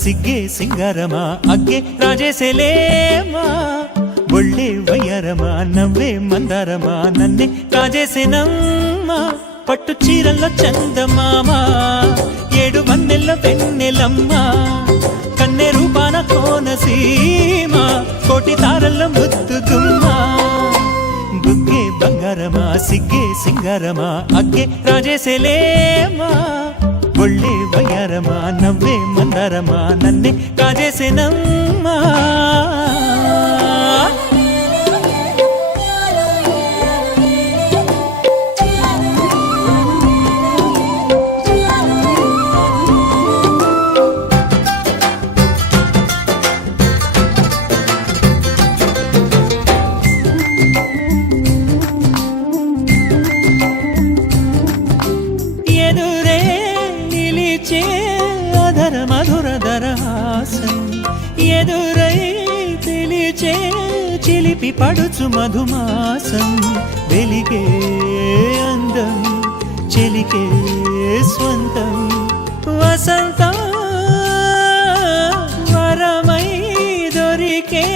సిగ్గే సింగారమా అగ్గే రాజేసేలేమా ఒళ్ళే వయ్యారమా నవ్వే మందారమా నన్నే కాజేసేనమ్మా పట్టు చీరల్లో చందమామా ఏడు వన్నెల్లో వెన్నెలమ్మా కన్నె రూపాన కోనసీమ కోటి తారల్లో ముద్దుగుమ్మా బుగ్గే బంగారమా సిగ్గే సింగారమా అగ్గే రాజేసేలేమా ఒళ్ళే వయ్యారమా నవ్వే మందారమా నన్నే కాజేసేనమ్మా అధర మధుర దరహాసం ఎదురై పిలిచే చిలిపి పడుచు మధుమాసం వెలిగే అందం చెలికే స్వంతం వసంతం వరమై దొరికే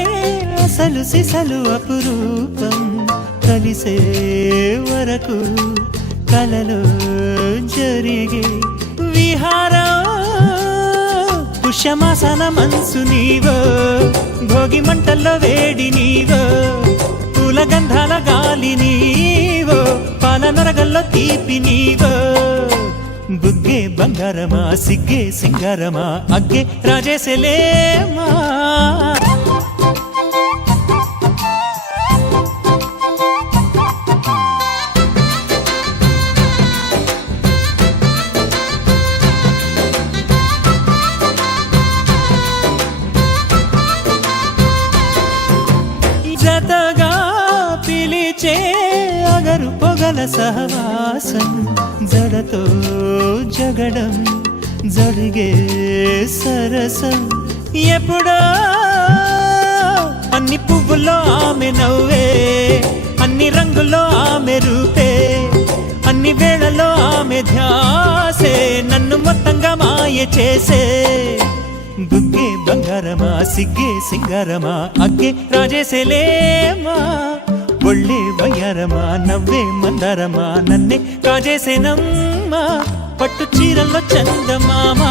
అసలు సిసలు అపురూపం కలిసే వరకు కలలో జరిగే విహారం పుష్యమాసన మనసు నీవో భోగి మంటల్లో వేడి నీవో పూల గంధాల గాలి నీవో పాల నరగల్లో తీపి నీవో బుగ్గే బంగారమా సిగ్గే సింగారమా అగ్గే రాజేసేలేమా జతగా పిలిచే అగరు పొగల సహవాసం జడతో జగడం జరిగే సరసం ఎప్పుడో అన్ని పువ్వుల్లో ఆమె నవ్వే అన్ని రంగుల్లో ఆమె రూపే అన్ని వేళలో ఆమె ధ్యాసే నన్ను మొత్తంగా మాయ చేసే బుగ్గే బంగారమా సిగ్గే సింగారమా అగ్గే రాజేసేలేమా ఒళ్ళే వయ్యారమా నవ్వే మందారమా నన్నే కాజేసేనమ్మా పట్టు చీరల్లో చందమామా